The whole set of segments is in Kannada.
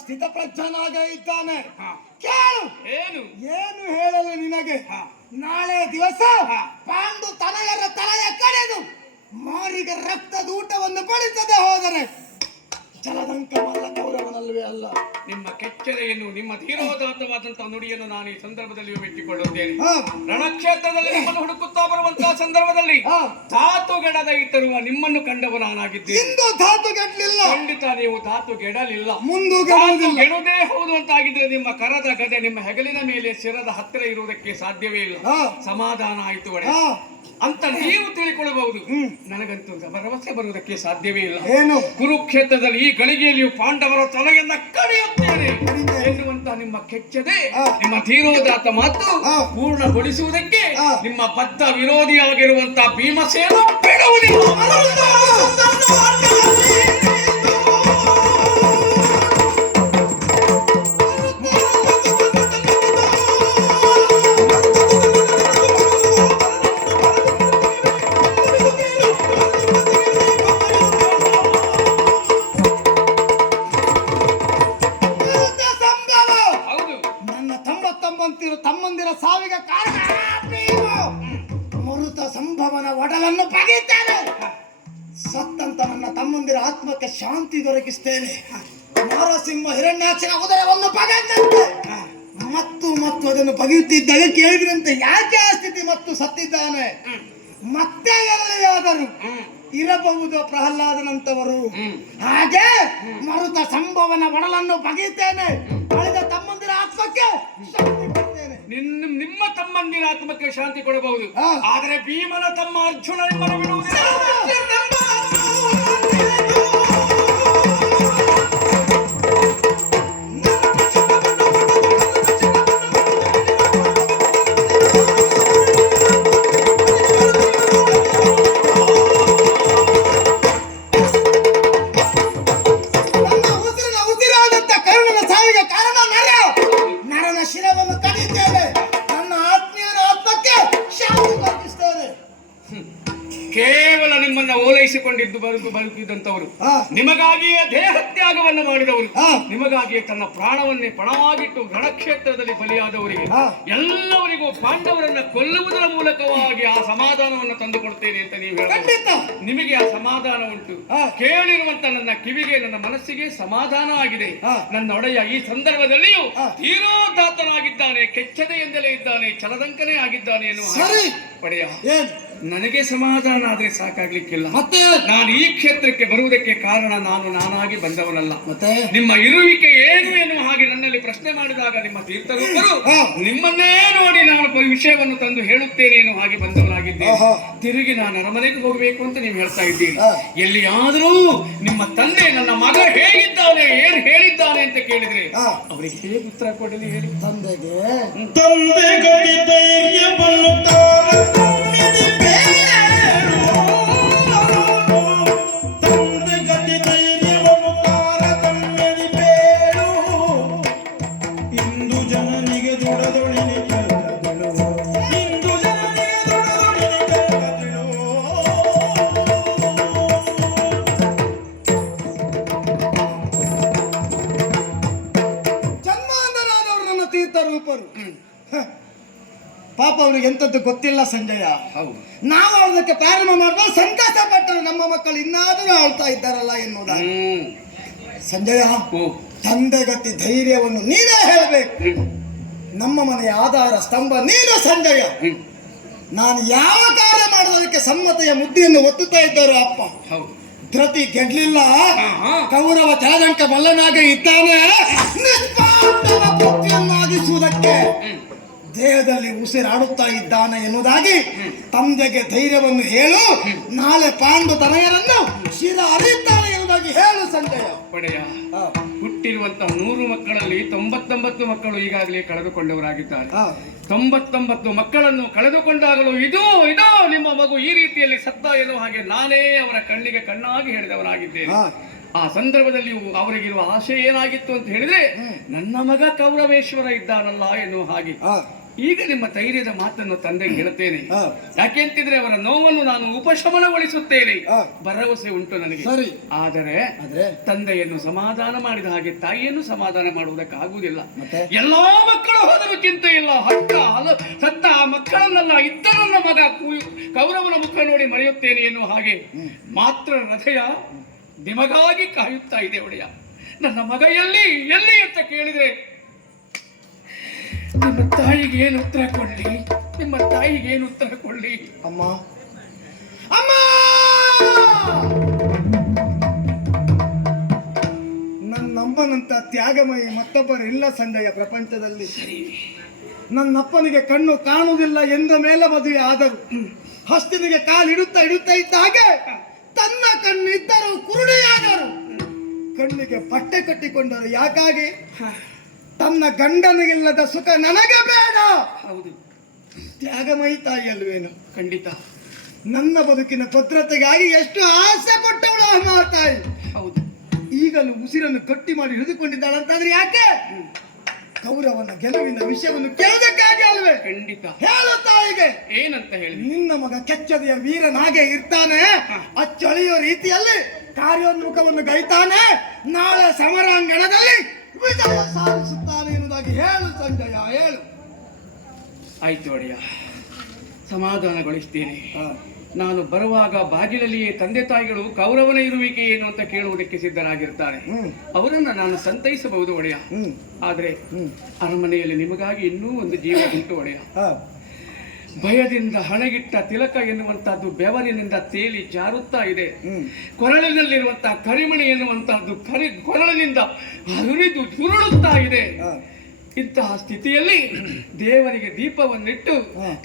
ಸ್ಥಿತ ಪ್ರಜ್ಞನಾಗ ಇದ್ದಾನೆ. ಕೇಳು, ಏನು ಹೇಳಲು ನಿನಗೆ? ನಾಳೆ ದಿವಸ ಪಾಂಡು ತನಯರ ತಲೆಯ ಕಡೆದು ಮಾರಿಗೆ ರಕ್ತದ ಊಟವನ್ನು ಬಡಿಸದೆ ಹೋದರೆ ಜಲದಂಕ ಮಲ್ಲ ಕೌರವನಲ್ವೇ ಅಲ್ಲ. ನಿಮ್ಮ ಕೆಚ್ಚರೆಯನ್ನು, ನಿಮ್ಮ ಧೀರೋದಾತ್ತವಾದಂತಹ ನುಡಿಯನ್ನು ನಾನು ಈ ಸಂದರ್ಭದಲ್ಲಿ ಮೆಚ್ಚಿಕೊಳ್ಳುತ್ತೇನೆ. ರಣಕ್ಷೇತ್ರದಲ್ಲಿ ನಿಮ್ಮನ್ನು ಹುಡುಕುತ್ತಾ ಬರುವಂತಹ ಸಂದರ್ಭದಲ್ಲಿ ಧಾತುಗೆಡದ ಇಟ್ಟರುವ ನಿಮ್ಮನ್ನು ಕಂಡವ ನಾನಾಗಿದ್ದೇನೆ. ಇಂದು ಧಾತುಗೆಡಲಿಲ್ಲ. ಖಂಡಿತ ನೀವು ಧಾತುಗೆಡಲಿಲ್ಲ. ಮುಂದೆ ಗೆಡುದೇ ಹೌದು ಅಂತಾಗಿದ್ರೆ ನಿಮ್ಮ ಕರದ ಗದೆ ನಿಮ್ಮ ಹೆಗಲಿನ ಮೇಲೆ ಶಿರದ ಹತ್ತಿರ ಇರುವುದಕ್ಕೆ ಸಾಧ್ಯವೇ ಇಲ್ಲ. ಸಮಾಧಾನ ಆಯಿತು ಒಡೆ ಅಂತ ನೀವು ತಿಳಿಕೊಳ್ಳಬಹುದು. ನನಗಂತೂ ಭರವಸೆ ಬರುವುದಕ್ಕೆ ಸಾಧ್ಯವೇ ಇಲ್ಲ. ಏನು? ಕುರುಕ್ಷೇತ್ರದಲ್ಲಿ ಈ ಗಳಿಗೆಯಲ್ಲಿಯೂ ಪಾಂಡವರ ತಲೆಯನ್ನ ಕಡಿಯುತ್ತೇನೆ ಎನ್ನುವಂತ ನಿಮ್ಮ ಕೆಚ್ಚದೆ ನಿಮ್ಮ ಧೀರೋದಾತ ಮಾತು ಪೂರ್ಣಗೊಳಿಸುವುದಕ್ಕೆ ನಿಮ್ಮ ಬದ್ಧ ವಿರೋಧಿಯಾಗಿರುವಂತಹ ಭೀಮಸೇನ ಬಿಡುವುದಿಲ್ಲ. ತಮ್ಮಂದಿರ ಸಾವಿಗೆ ಕಾರಣ ಮರುತ ಸಂಭವನ ಒಡಲನ್ನು ಬಗೆಯುತ್ತೇನೆ. ಸತ್ತಂತ ನನ್ನ ತಮ್ಮಂದಿರ ಆತ್ಮಕ್ಕೆ ಶಾಂತಿ ದೊರಕಿಸ್ತೇನೆ. ನಾರಸಿಂಹ ಹಿರಣ್ಯಾಕ್ಷನ ಉದರವನ್ನು ಬಗೆದಂತೆ ಮತ್ತು ಅದನ್ನು ಬಗೆಯುತ್ತಿದ್ದಾಗ ಕೇಳಿದ್ರಂತೆ, ಯಾಕೆ ಆ ಸ್ಥಿತಿ ಮತ್ತು ಸತ್ತಿದ್ದಾನೆ, ಮತ್ತೆ ಎಲ್ಲಿಯಾದರೂ ಇರಬಹುದು ಪ್ರಹ್ಲಾದನಂತವರು. ಹಾಗೆ ಮರುತ ಸಂಭವನ ಒಡಲನ್ನು ಬಗೆಯುತ್ತೇನೆ. ಕಳೆದ ತಮ್ಮಂದಿರ ಆತ್ಮಕ್ಕೆ ಶಾಂತಿ ಕೊಡ್ತೇನೆ. ನಿಮ್ಮ ತಮ್ಮಂದಿರ ಆತ್ಮಕ್ಕೆ ಶಾಂತಿ ಕೊಡಬಹುದು, ಆದರೆ ಭೀಮನ ತಮ್ಮ ಅರ್ಜುನ ನಿಮ್ಮನ್ನು ಬಿಡುವುದಿಲ್ಲ. ಶಿರವನ್ನು ಕಡಿಯುತ್ತೇನೆ. ನನ್ನ ಆತ್ಮೀಯನ ಆತ್ಮಕ್ಕೆ ಶಾಂತಿ ಕಲ್ಪಿಸುತ್ತೇನೆ. ಕೇವಲ ನಿಮ್ಮನ್ನ ಓಲೈಸಿಕೊಂಡಿದ್ದು ಬದುಕಿದಂತವರು, ನಿಮಗಾಗಿಯೇ ದೇಹತ್ಯಾಗವನ್ನು ಮಾಡಿದವರು, ನಿಮಗಾಗಿಯೇ ತನ್ನ ಪ್ರಾಣವನ್ನೇ ಪಣವಾಗಿಟ್ಟು ರಣಕ್ಷೇತ್ರದಲ್ಲಿ ಬಲಿಯಾದವರಿಗೆ ಎಲ್ಲವರಿಗೂ ಪಾಂಡವರನ್ನ ಕೊಲ್ಲುವುದರ ಮೂಲಕವಾಗಿ ಆ ಸಮಾಧಾನವನ್ನು ತಂದುಕೊಡ್ತೇನೆ ಅಂತ ನೀವು ಹೇಳ. ನಿಮಗೆ ಆ ಸಮಾಧಾನ ಉಂಟು. ಕೇಳಿರುವಂತ ನನ್ನ ಕಿವಿಗೆ, ನನ್ನ ಮನಸ್ಸಿಗೆ ಸಮಾಧಾನ ಆಗಿದೆ. ನನ್ನ ಒಡೆಯ ಈ ಸಂದರ್ಭದಲ್ಲಿಯೂ ಧೀರೋದಾತ್ತನಾಗಿದ್ದಾನೆ, ಕೆಚ್ಚದೆಯಿಂದಲೇ ಇದ್ದಾನೆ, ಛಲದಂಕನೇ ಆಗಿದ್ದಾನೆ ಎನ್ನುವ ಒಡೆಯ. ನನಗೆ ಸಮಾಧಾನ ಆದ್ರೆ ಸಾಕಾಗ್ಲಿಕ್ಕಿಲ್ಲ. ಮತ್ತೆ ನಾನು ಈ ಕ್ಷೇತ್ರಕ್ಕೆ ಬರುವುದಕ್ಕೆ ಕಾರಣ ನಾನಾಗಿ ಬಂದವನಲ್ಲ. ಮತ್ತೆ ನಿಮ್ಮ ಇರುವಿಕೆ ಏನು ಎನ್ನುವ ಹಾಗೆ ನನ್ನಲ್ಲಿ ಪ್ರಶ್ನೆ ಮಾಡಿದಾಗ ನಿಮ್ಮ ತೀರ್ಥರೂಪರು ನಿಮ್ಮನ್ನೇ ನೋಡಿ ನಾನು ವಿಷಯವನ್ನು ತಂದು ಹೇಳುತ್ತೇನೆ ಎನ್ನುವ ಹಾಗೆ ಬಂದವನಾಗಿದ್ದೇನೆ. ತಿರುಗಿ ನಾನು ಅರಮನೆಗೆ ಹೋಗಬೇಕು ಅಂತ ನೀವು ಹೇಳ್ತಾ ಇದ್ದೀನಿ. ಎಲ್ಲಿಯಾದರೂ ನಿಮ್ಮ ತಂದೆ ನನ್ನ ಮಗ ಹೇಗಿದ್ದಾನೆ, ಏನು ಹೇಳಿದ್ದಾನೆ ಅಂತ ಕೇಳಿದ್ರೆ ಅವರಿಗೆ ಹೇಗೆ ಉತ್ತರ ಕೊಡಲಿ ಹೇಳಿ? ತಂದೆಗೆ ತೀರ್ಥರೂಪರು. ಪಾಪ ಅವ್ರಿಗೆ ಎಂತದ್ದು ಗೊತ್ತಿಲ್ಲ ಸಂಜಯ. ನಾವು ಅವ್ರದಕ್ಕೆ ಪ್ರಾರಂಭ ಮಾಡುವಾಗ ಸಂತಸ ಪಟ್ಟರು, ನಮ್ಮ ಮಕ್ಕಳು ಇನ್ನಾದರೂ ಆಳ್ತಾ ಇದ್ದಾರಲ್ಲ ಎನ್ನುವುದಾಗಿ. ಸಂಜಯ, ತಂದೆಗತಿ ಧೈರ್ಯವನ್ನು ನೀನೇ ಹೇಳಬೇಕು. ನಮ್ಮ ಮನೆಯ ಆಧಾರ ಸ್ತಂಭ ನೀನು ಸಂಜಯ. ನಾನು ಯಾವ ಕಾರ್ಯ ಮಾಡೋದಕ್ಕೆ ಸಮ್ಮತೆಯ ಮುದ್ದಿಯನ್ನು ಒತ್ತುತ್ತಾ ಇದ್ದಾರೋ ಅಪ್ಪ. ಧೃತಿ ಗೆಡ್ಲಿಲ್ಲ, ಕೌರವ ಛಲದಂಕ ಮಲ್ಲನಾಗೆ ಇದ್ದಾನೆ. ನಿಷ್ಪಾಂಡವ ಪುತ್ರಿಯನ್ನಾಗಿಸುವುದಕ್ಕೆ ದೇಹದಲ್ಲಿ ಉಸಿರಾಡುತ್ತಾ ಇದ್ದಾನೆ ಎನ್ನುವುದಾಗಿ ತಂದೆಗೆ ಧೈರ್ಯವನ್ನು ಹೇಳು. ನಾಳೆ ಪಾಂಡು ತನಯರನ್ನು ಶಿರ ಅರಿಯುತ್ತಾನೆ ಎನ್ನುವುದಾಗಿ ಹೇಳು ಸಂಜಯ. ಒಡೆಯ, ಹುಟ್ಟಿರುವಂತಹ 100 ಮಕ್ಕಳಲ್ಲಿ 99 ಮಕ್ಕಳು ಈಗಾಗಲೇ ಕಳೆದುಕೊಂಡವರಾಗಿದ್ದಾರೆ. 99 ಮಕ್ಕಳನ್ನು ಕಳೆದುಕೊಂಡಾಗಲೂ ಇದು ನಿಮ್ಮ ಮಗು ಈ ರೀತಿಯಲ್ಲಿ ಸತ್ತ ಎನ್ನುವ ಹಾಗೆ ನಾನೇ ಅವರ ಕಣ್ಣಿಗೆ ಕಣ್ಣಾಗಿ ಹೇಳಿದವನಾಗಿದ್ದೇನೆ. ಆ ಸಂದರ್ಭದಲ್ಲಿ ಅವರಿಗಿರುವ ಆಶೆ ಏನಾಗಿತ್ತು ಅಂತ ಹೇಳಿದ್ರೆ, ನನ್ನ ಮಗ ಕೌರವೇಶ್ವರ ಇದ್ದಾನಲ್ಲ ಎನ್ನುವ ಹಾಗೆ. ಈಗ ನಿಮ್ಮ ಧೈರ್ಯದ ಮಾತನ್ನು ತಂದೆಗೆ ಹೇಳುತ್ತೇನೆ. ಯಾಕೆಂತಿದ್ರೆ ಅವರ ನೋವನ್ನು ನಾನು ಉಪಶಮನಗೊಳಿಸುತ್ತೇನೆ, ಭರವಸೆ ಉಂಟು ನನಗೆ. ಆದರೆ ತಂದೆಯನ್ನು ಸಮಾಧಾನ ಮಾಡಿದ ಹಾಗೆ ತಾಯಿಯನ್ನು ಸಮಾಧಾನ ಮಾಡುವುದಕ್ಕಾಗುವುದಿಲ್ಲ. ಎಲ್ಲಾ ಮಕ್ಕಳು ಹೋದರೂ ಚಿಂತೆ ಇಲ್ಲ, ಸತ್ತ ಆ ಮಕ್ಕಳನ್ನೆಲ್ಲ ಇದ್ದ ನನ್ನ ಮಗ ಕೌರವನ ಮುಖ ನೋಡಿ ಮರೆಯುತ್ತೇನೆ ಎನ್ನುವ ಹಾಗೆ ಮಾತ್ರ ಹೃದಯ ನಿಮಗಾಗಿ ಕಾಯುತ್ತಾ ಇದೆ. ಒಡೆಯ, ನನ್ನ ಮಗ ಎಲ್ಲಿ ಅಂತ ಕೇಳಿದ್ರೆ ನಿಮ್ಮ ತಾಯಿಗೆ ಏನು ಉತ್ತರ ಕೊಡ್ಲಿ? ಅಮ್ಮ, ನನ್ನಮ್ಮನಂತ ತ್ಯಾಗಮಯಿ ಮತ್ತೊಬ್ಬರಿಲ್ಲ ಸಂಜಯ ಪ್ರಪಂಚದಲ್ಲಿ. ನನ್ನಪ್ಪನಿಗೆ ಕಣ್ಣು ಕಾಣುವುದಿಲ್ಲ ಎಂದ ಮೇಲೆ ಮದುವೆ ಆದರು. ಹಸ್ತಿನಿಗೆ ಕಾಲಿಡುತ್ತಾ ಇದ್ದ ಹಾಗೆ ತನ್ನ ಕಣ್ಣಿದ್ದರು ಕುರುಡಿಯಾದರು. ಕಣ್ಣಿಗೆ ಬಟ್ಟೆ ಕಟ್ಟಿಕೊಂಡರು. ಯಾಕಾಗಿ? ತನ್ನ ಗಂಡನಿಗಿಲ್ಲದ ಸುಖ ನನಗೆ ಬೇಡ. ಹೌದು, ತ್ಯಾಗಮಯಿ ತಾಯಿ ಅಲ್ವೇನು? ಖಂಡಿತ. ನನ್ನ ಬದುಕಿನ ಭದ್ರತೆಗಾಗಿ ಎಷ್ಟು ಆಸೆ ಪಟ್ಟವಳು ಆ ಮಾತಾಯಿ. ಹೌದು, ಈಗಲೂ ಉಸಿರನ್ನು ಗಟ್ಟಿ ಮಾಡಿ ಹಿಡಿದುಕೊಂಡಿದ್ದಾಳಂತಾದ್ರೆ ಯಾಕೆ? ಕೌರವನ ಗೆಲುವಿನ ವಿಷಯವನ್ನು ಕೇಳುವುದಕ್ಕಾಗಿ ಅಲ್ವೇ? ಖಂಡಿತ. ಹೇಳು ತಾಯಿಗೆ. ಏನಂತ ಹೇಳಿ? ನಿನ್ನ ಮಗ ಕೆಚ್ಚದೆಯ ವೀರನಾಗೆ ಇರ್ತಾನೆ, ಅಚ್ಚಳಿಯೋ ರೀತಿಯಲ್ಲಿ ಕಾರ್ಯೋನ್ಮುಖವನ್ನು ಗೈತಾನೆ, ನಾಳೆ ಸಮರಾಂಗಣದಲ್ಲಿ ವಿಜಯ ಸಾಧಿಸುತ್ತಾನೆ ಎನ್ನುವುದಾಗಿ ಹೇಳು ಸಂಜಯ, ಹೇಳು. ಆಯ್ತು ಒಡೆಯ, ಸಮಾಧಾನಗೊಳಿಸ್ತೇನೆ. ನಾನು ಬರುವಾಗ ಬಾಗಿಲಲ್ಲಿಯೇ ತಂದೆ ತಾಯಿಗಳು ಕೌರವನ ಇರುವಿಕೆ ಏನು ಅಂತ ಕೇಳುವುದಕ್ಕೆ ಸಿದ್ಧರಾಗಿರ್ತಾರೆ. ಅವರನ್ನ ನಾನು ಸಂತೈಸಬಹುದು ಒಡೆಯ. ಆದ್ರೆ ಅರಮನೆಯಲ್ಲಿ ನಿಮಗಾಗಿ ಇನ್ನೂ ಒಂದು ಜೀವ ಉಂಟು ಒಡೆಯ. ಭಯದಿಂದ ಹಣಗಿಟ್ಟ ತಿಲಕ ಎನ್ನುವಂತಹದ್ದು ಬೆವರಿನಿಂದ ತೇಲಿ ಜಾರುತ್ತಾ ಇದೆ. ಕೊರಳಿನಲ್ಲಿರುವಂತಹ ಕರಿಮಣಿ ಎನ್ನುವಂತಹದ್ದು ಕೊರಳಿನಿಂದ ಹರಿದು ಉರುಳುತ್ತಾ ಇದೆ. ಇಂತಹ ಸ್ಥಿತಿಯಲ್ಲಿ ದೇವರಿಗೆ ದೀಪವನ್ನಿಟ್ಟು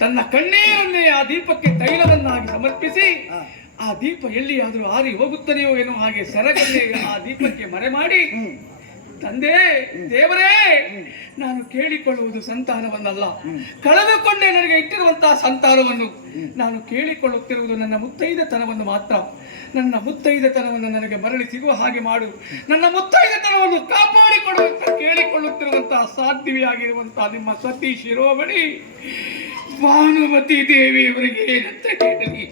ತನ್ನ ಕಣ್ಣೀರನ್ನೇ ಆ ದೀಪಕ್ಕೆ ತೈಲವನ್ನಾಗಿ ಸಮರ್ಪಿಸಿ ಆ ದೀಪ ಎಲ್ಲಿಯಾದರೂ ಆರಿ ಹೋಗುತ್ತದೆಯೋ ಎನ್ನುವ ಹಾಗೆ ಸೆರಗನ್ನೇ ಆ ದೀಪಕ್ಕೆ ಮರೆ ಮಾಡಿ, ತಂದೆ ದೇವರೇ, ನಾನು ಕೇಳಿಕೊಳ್ಳುವುದು ಸಂತಾನವನ್ನಲ್ಲ, ಕಳೆದುಕೊಂಡೇ ನನಗೆ ಇಟ್ಟಿರುವಂತಹ ಸಂತಾನವನ್ನು. ನಾನು ಕೇಳಿಕೊಳ್ಳುತ್ತಿರುವುದು ನನ್ನ ಮುತ್ತೈದತನವನ್ನು ಮಾತ್ರ. ನನ್ನ ಮುತ್ತೈದತನವನ್ನು ನನಗೆ ಮರಳಿ ಸಿಗುವ ಹಾಗೆ ಮಾಡು. ನನ್ನ ಮುತ್ತೈದತನವನ್ನು ಕಾಪಾಡಿಕೊಳ್ಳುವಂತ ಕೇಳಿಕೊಳ್ಳುತ್ತಿರುವಂತಹ ಸಾಧ್ವಿಯಾಗಿರುವಂತಹ ನಿಮ್ಮ ಸತಿ ಶಿರೋಮಣಿ ಭಾನುಮತಿ ದೇವಿಯವರಿಗೆ ಏನಂತ ಹೇಳಲಿ?